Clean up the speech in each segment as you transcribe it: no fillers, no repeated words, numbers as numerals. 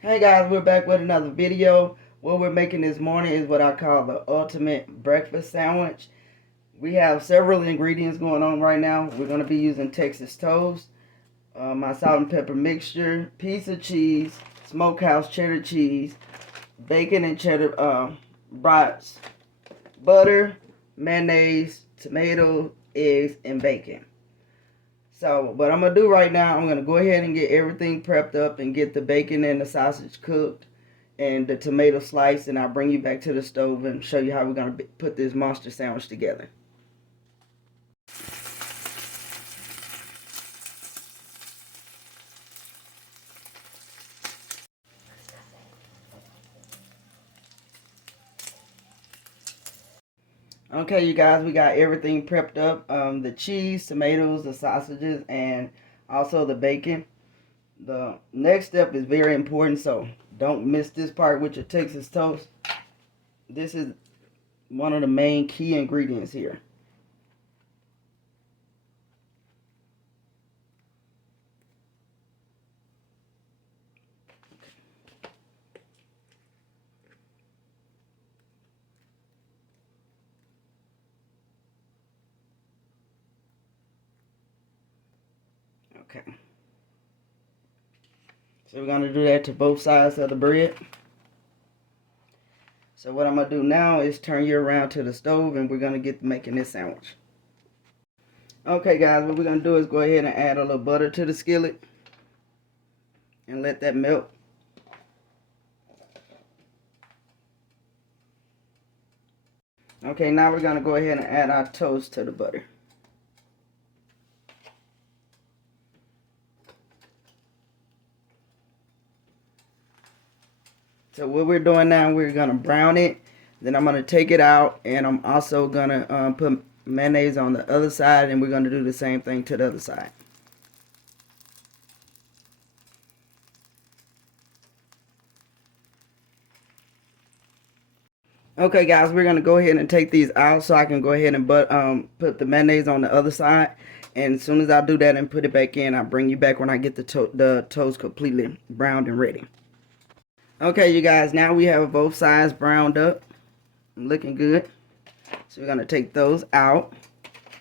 Hey guys, we're back with another video. What we're making this morning is what I call the ultimate breakfast sandwich. We have several ingredients going on right now. We're going to be using Texas toast, my salt and pepper mixture, piece of cheese, smokehouse cheddar cheese, bacon and cheddar brats, butter, mayonnaise, tomato, eggs, and bacon. So what I'm going to do right now, I'm going to go ahead and get everything prepped up and get the bacon and the sausage cooked and the tomato sliced, and I'll bring you back to the stove and show you how we're going to put this monster sandwich together. Okay, you guys, we got everything prepped up. The cheese, tomatoes, the sausages, and also the bacon. The next step is very important, so don't miss this part with your Texas toast. This is one of the main key ingredients here. Okay. So we're going to do that to both sides of the bread. So what I'm going to do now is turn you around to the stove, and we're going to get making this sandwich. Okay guys, what we're going to do is go ahead and add a little butter to the skillet and let that melt. Okay, now we're going to go ahead and add our toast to the butter. So what we're doing now, we're going to brown it. Then I'm going to take it out, and I'm also going to put mayonnaise on the other side, and we're going to do the same thing to the other side. Okay guys, we're going to go ahead and take these out so I can go ahead and put the mayonnaise on the other side. And as soon as I do that and put it back in, I'll bring you back when I get the toast completely browned and ready. Okay, you guys, now we have both sides browned up. Looking good. So we're going to take those out,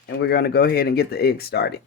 and we're going to go ahead and get the eggs started.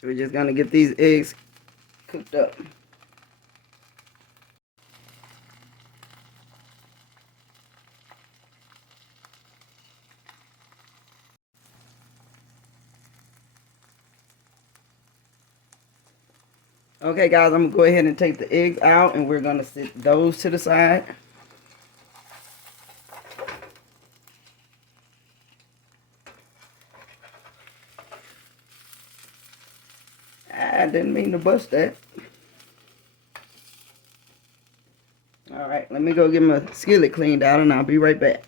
So we're just going to get these eggs cooked up. Okay guys, I'm going to go ahead and take the eggs out, and we're going to set those to the side. I didn't mean to bust that. Alright, let me go get my skillet cleaned out, and I'll be right back.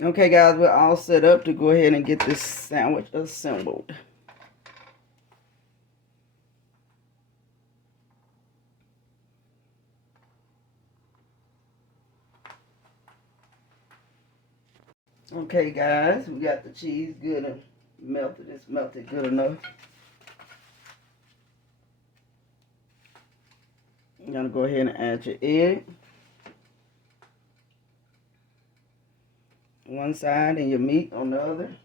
Okay guys, we're all set up to go ahead and get this sandwich assembled. Okay guys, we got the cheese good and melted. It's melted good enough. You're going to go ahead and add your egg. One side and your meat on the other.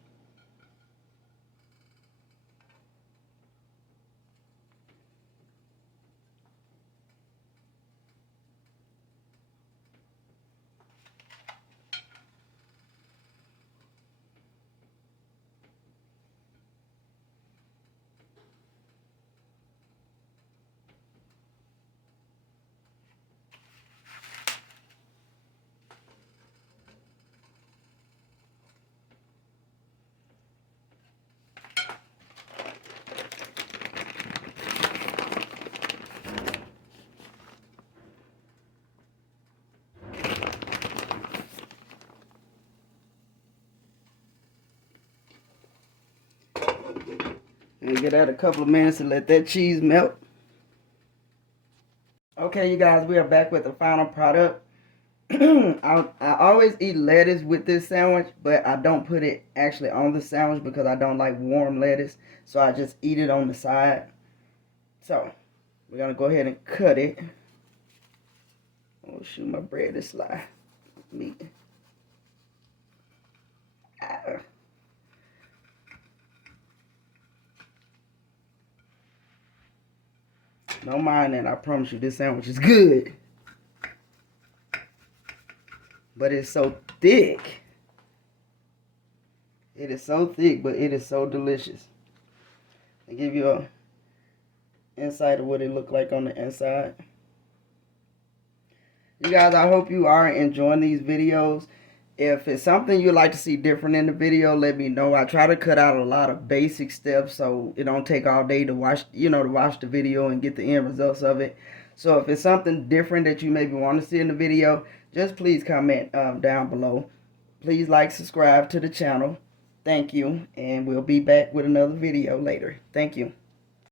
And give that a couple of minutes to let that cheese melt. Okay, you guys, we are back with the final product. I always eat lettuce with this sandwich, but I don't put it actually on the sandwich because I don't like warm lettuce. So I just eat it on the side. So we're going to go ahead and cut it. Oh, shoot, my bread is sly. Meat. Don't mind that. I promise you this sandwich is good. But it's so thick. It is so thick, but it is so delicious. I'll give you a insight of what it looked like on the inside. You guys, I hope you are enjoying these videos. If it's something you'd like to see different in the video, let me know. I try to cut out a lot of basic steps so it don't take all day to watch, to watch the video and get the end results of it. So if it's something different that you maybe want to see in the video, just please comment down below. Please like, subscribe to the channel. Thank you, and we'll be back with another video later. Thank you.